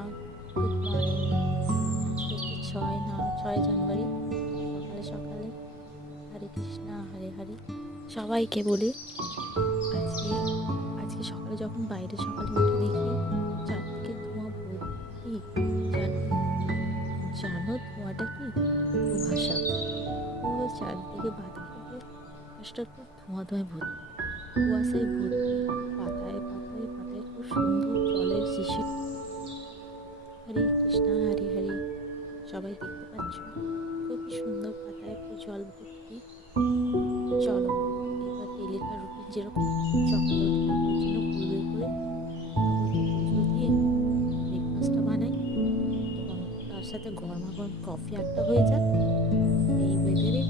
বন্ধুরা, good morning. আজকে হচ্ছে 6 জানুয়ারি। সকালে সকালে হরে কৃষ্ণা হরে হরে সবাইকে বলি। আজকে আজকে সকালে যখন বাইরে সকালে উঠে দেখি চারদিকে ধোঁয়া ভর্তি। জানো জানো ধোঁয়াটা কি? কুয়াশা। পুরো চারদিকে বাতাস থেকে আকাশটা খুব ধোঁয়া ধোঁয়ায় ভর্তি, কুয়াশায় ভর্তি। পাতায় পাতায় পাতায় খুব সুন্দর জলের শিশির। হরে কৃষ্ণা হরে হরে সবাই দেখতে পাচ্ছ খুবই সুন্দর, পাতায় জল ভর্তি। চলো এবার ডেলিকার রুটিন যেরকম সকালে উঠে ঠাকুরের জন্য ফুল বের করে ঠাকুরকে পুজো দিয়ে ব্রেকফাস্টটা বানাই এবং তার সাথে গরমা গরম কফি একটা হয়ে যাক। এই ওয়েদারে